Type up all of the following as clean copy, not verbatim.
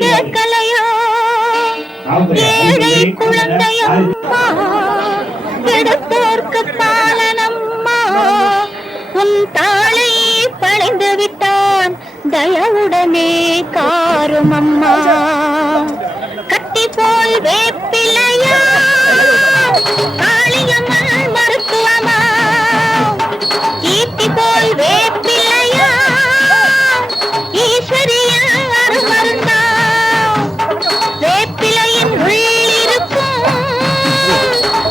கேட்கலையோ ஏழை குழந்தையம்மா எடுத்தோர்க்கு பாலனம்மா உன் தாளை பழைந்து விட்டான் தயவுடனே காரும் அம்மா கட்டி போல் வேப்பிலையா காளியம்மன் மருத்துவமா ஈட்டி போல் வேப்பிலையா ஈஸ்வரிய அருமருந்தா வேப்பிலையின் உள்ளிருக்கும்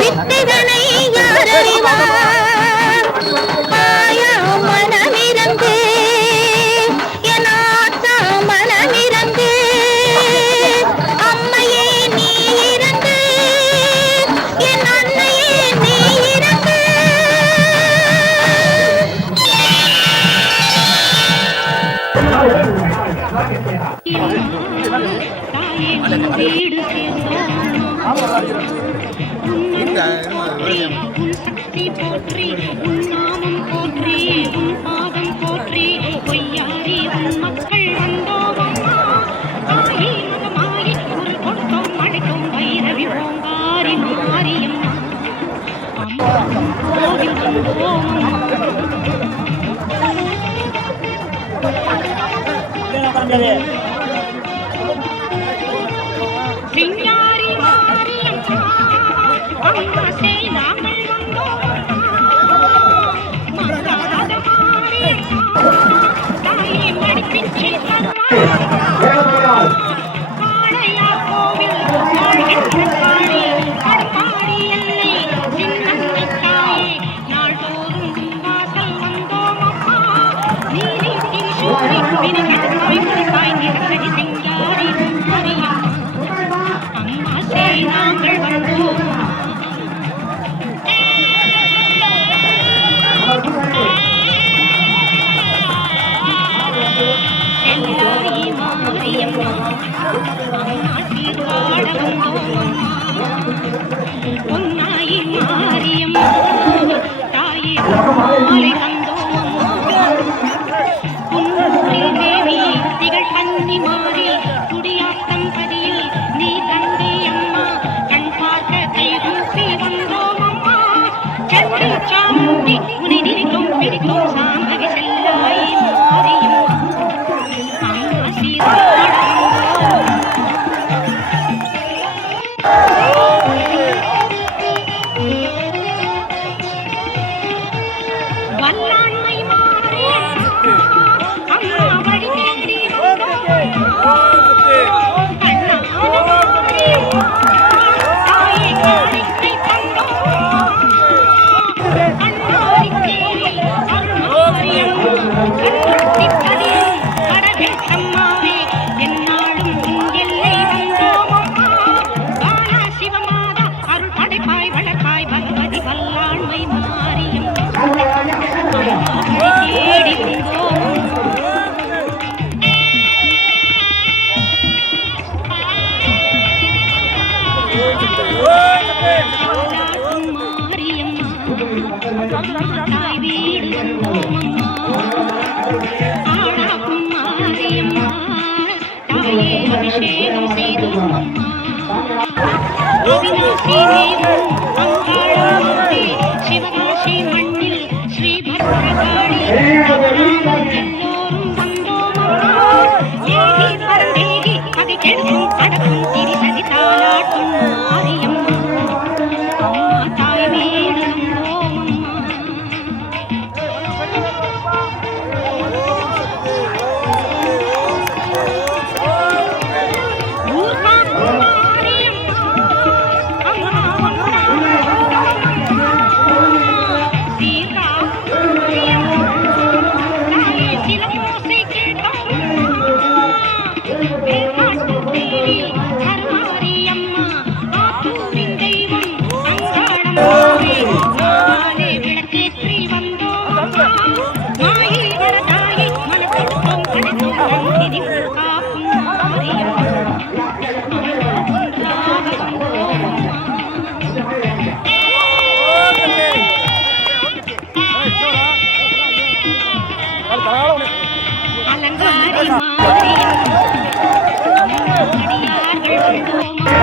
வித்தைகளை யார் அறிவார் ஆயா மனமிறந்து என் ஆத்தா மனமிறந்து அம்மையே நீ இறந்து என் அன்னையே நீ இறந்து போற்றி உன் நாமம் போற்றி உன் பாதம் போற்றி பொய்யாரி உன் மக்கள் வந்தோமம்மா தாயி மகமாயி ஒரு கொடுத்தோம் மழைத்தோம் வைரவி ஓங்காரி மாரியம்மா அம்மா கோவில் வந்தோமம்மா சிங்காரி மாரியம்மா அம்மா செய் நாங்கள் வந்தோம் மகாராஜ மாரியம்மா தாயே மடிப்பிச்சு காளையா கோவில் வாழ்கின்ற காளி கடுப்பாடி எல்லை சின்னம்மை தாயே நாள்தோறும் வாசல் வந்தோம் அம்மா நீலி திரிசூலி வினிகட்டு வைத்தாய் நிறசடி சிங்காரி மாரியம்மா அம்மா செய் நாங்கள் வந்தோம் பொன்னாயி மாரியம்மா தாயே மாலை தந்தோம் பொன்னூரில் தேவி திகழ் தாய் வீடு வந்தோமம்மா ஆளாக்கும் மாரியம்மா தாயே அபிஷேகம் செய்தோமம்மா அவிநாசி நீரும் அங்காளம்மூர்த்தி சிவகாசி மண்ணில் ஸ்ரீ பத்ரகாளி எல்லோரும் வந்தோமம்மா ஏகி பரதேகி அதை கெடுக்கும் அடக்கும் திரிசதி தாளாட்டும் மாரியம்மா அம்மா தாய் வீடு வந்தோமம்மா ஊர்காக்கும் மாரியம்மா அம்மா சீர்காக்கும் மாரியம்மா தாயே சிலமோசை கேட்டோமம்மா வேல்காட்டு தேவி கருமாரியம்மா ஆத்தூரின் தெய்வம் அங்காளம்மாவே மாலே விளக்கேற்றி வந்தோமம்மா மாயி வரதாயி மனப்பட்டோம் கணக்கும் நன்றிதி காக்கும் மாரியம்மா ஒன்றாக வந்தோமம்மா அலங்காரி மாரியம்மா அம்மா அடியார்கள் வந்தோமா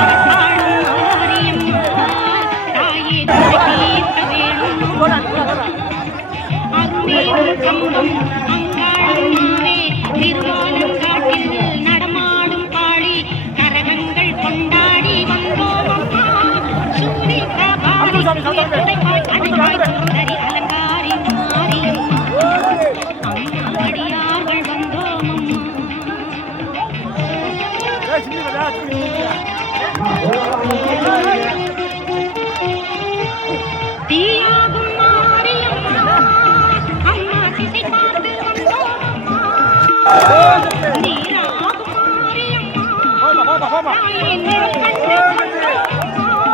அரசாளும் மாரியம்மா தாயே துணை தீர்க்க வேணும் அருமேவும் கம்பம் அங்காளம்மாவே திருவாலங்காட்டில் நடமாடும் காளி கரகங்கள் கொண்டாடி வந்தோமம்மா சூரி பிரபாரி துடைப்பாய் அடைவாய் சுந்தரி அலங்காரி மாரியம்மா அம்மா அடியார்கள் வந்தோமம்மா தீயாகும் மாரியம்மா அம்மா திசை பார்த்து வந்தோமம்மா நீராகும் மாரியம்மா தாயே நிழல் கண்டு வந்தோமம்மா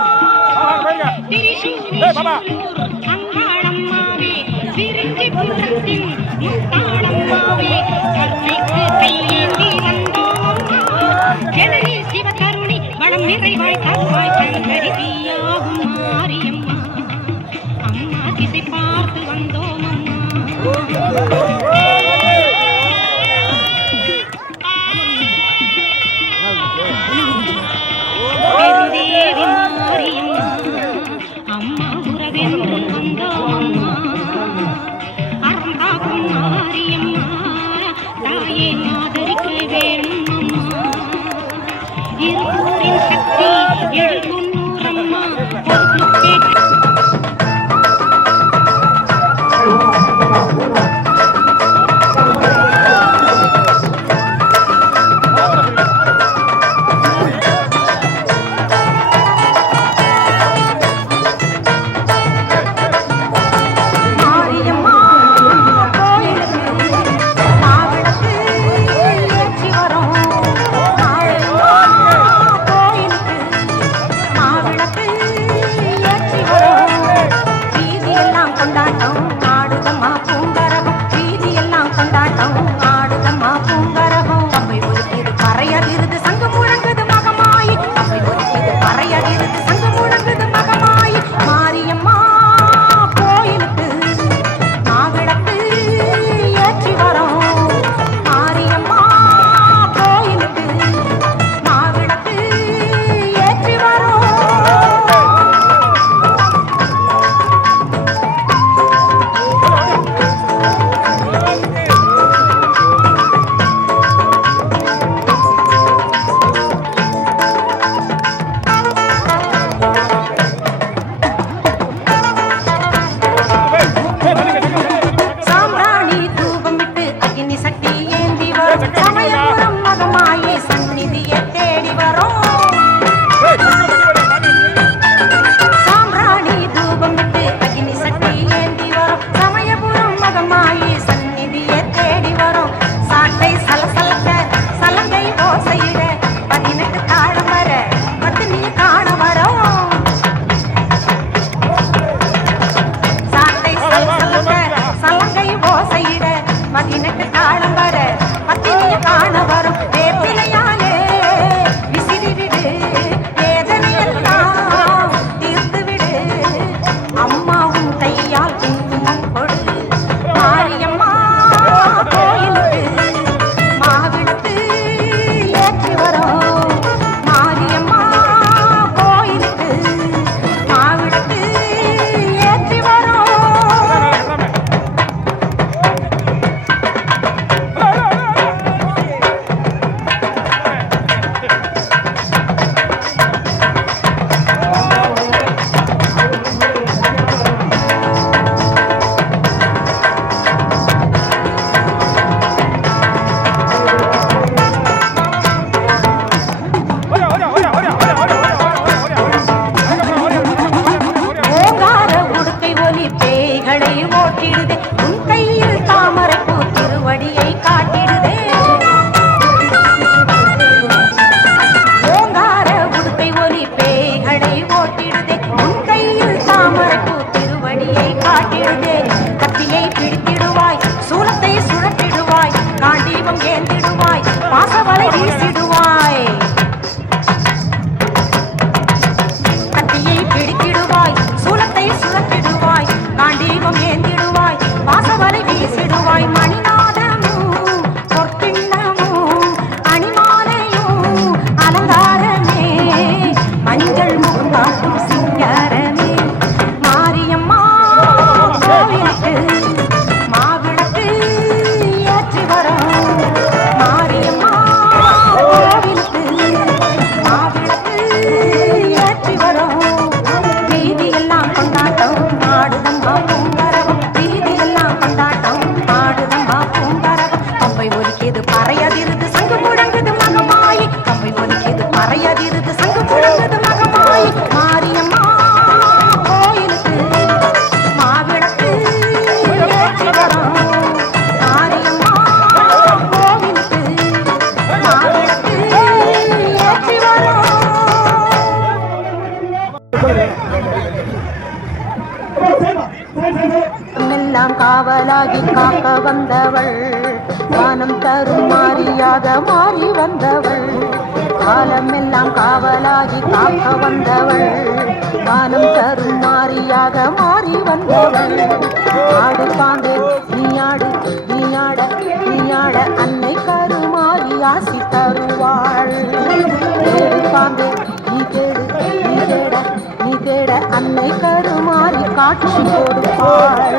திரிசூலி சூலூர் அங்காளம்மாவே விருஞ்சிபுரத்தின் முத்தாளம்மாவே கருணைக்கு கையேந்தி வந்தோமம்மா ஜனனி சிவகருணி வளம் நிறைவாய் தருவாய் சங்கரி தீயாகும் மாரியம்மா அம்மா திசை பார்த்து வந்தோமம்மா பெருதேவி மாரியம்மா அம்மா உறவென்று வந்தோமம்மா அறங்காக்கும் மாரியம்மா தாயே ஆதரிக்க வேணும் அம்மா இருக்கூரின் சக்தி எழுகும் ஒலிக்குது பறையதிருது சங்கு முழங்குது மகமாயி கம்பை ஒலிக்குது பறையதிருது சங்கு முழங்குது மகமாயி மாரியம்மா கோயிலுக்கு மாவிளக்கு ஏற்றி வரும் மாரியம்மா கோவிலுக்கு மாவிளக்கு ஏற்றி வரும் எல்லாம் காவலாகி காக்க வந்தவள் வானம் தரும் மாறியாக மாறி வந்தவள் காலம் எல்லாம் காவலாகி காக்க வந்தவள் வானம் தரும் மாறியாக மாறி வந்தவள் ஆடு பாண்டு நீயாடு நீயாட நீயாட அன்னை கருமாறி ஆசி தருவாள் ஏடு பாண்டு நீ கேடு நீ கேட நீ கேட அன்னை கருமாறி காட்சி கொடுப்பாள்